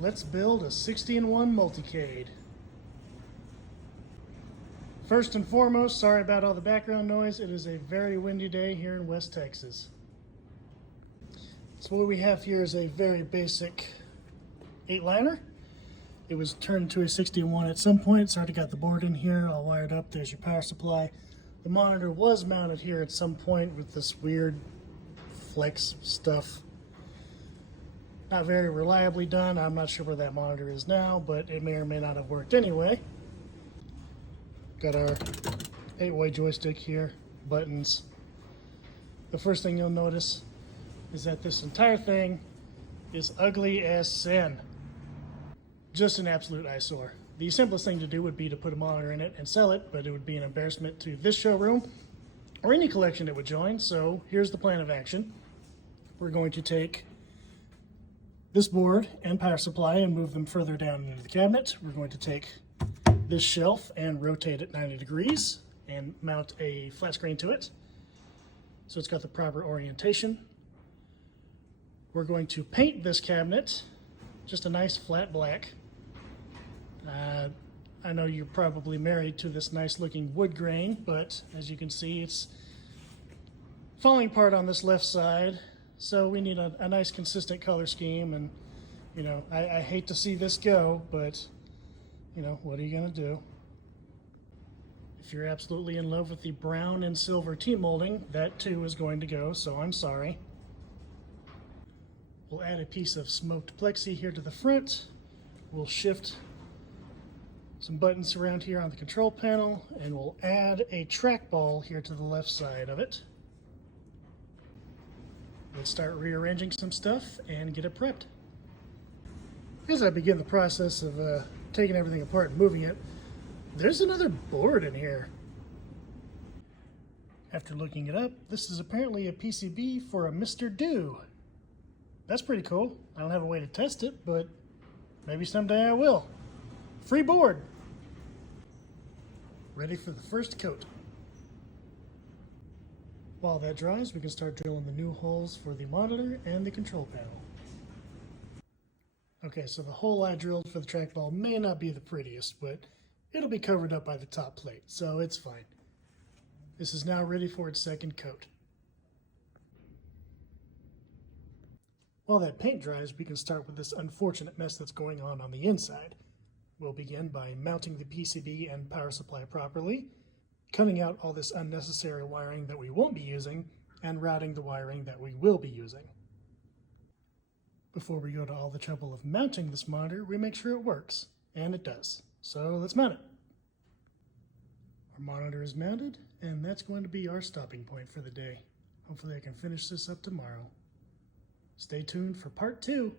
Let's build a 60-in-1 Multicade. First and foremost, sorry about all the background noise. It is a very windy day here in West Texas. So what we have here is a very basic 8-liner. It was turned into a 60-in-1 at some point. It's already got the board in here all wired up. There's your power supply. The monitor was mounted here at some point with this weird flex stuff. Not very reliably done. I'm not sure where that monitor is now, but it may or may not have worked anyway. Got our 8-way joystick here, buttons. The first thing you'll notice is that this entire thing is ugly as sin. Just an absolute eyesore. The simplest thing to do would be to put a monitor in it and sell it, but it would be an embarrassment to this showroom or any collection it would join. So here's the plan of action. We're going to take this board and power supply and move them further down into the cabinet. We're going to take this shelf and rotate it 90 degrees and mount a flat screen to it so it's got the proper orientation. We're going to paint this cabinet just a nice flat black. I know you're probably married to this nice looking wood grain, but as you can see, it's falling apart on this left side. So we need a nice consistent color scheme, and you know, I hate to see this go, but you know, what are you gonna do? If you're absolutely in love with the brown and silver T-molding, that too is going to go, so I'm sorry. We'll add a piece of smoked plexi here to the front. We'll shift some buttons around here on the control panel, and we'll add a trackball here to the left side of it. Let's start rearranging some stuff and get it prepped. As I begin the process of taking everything apart and moving it, there's another board in here. After looking it up, this is apparently a PCB for a Mr. Do. That's pretty cool. I don't have a way to test it, but maybe someday I will. Free board. Ready for the first coat. While that dries, we can start drilling the new holes for the monitor and the control panel. Okay, so the hole I drilled for the trackball may not be the prettiest, but it'll be covered up by the top plate, so it's fine. This is now ready for its second coat. While that paint dries, we can start with this unfortunate mess that's going on the inside. We'll begin by mounting the PCB and power supply properly, cutting out all this unnecessary wiring that we won't be using, and routing the wiring that we will be using. Before we go to all the trouble of mounting this monitor, we make sure it works, and it does. So let's mount it. Our monitor is mounted, and that's going to be our stopping point for the day. Hopefully I can finish this up tomorrow. Stay tuned for part 2.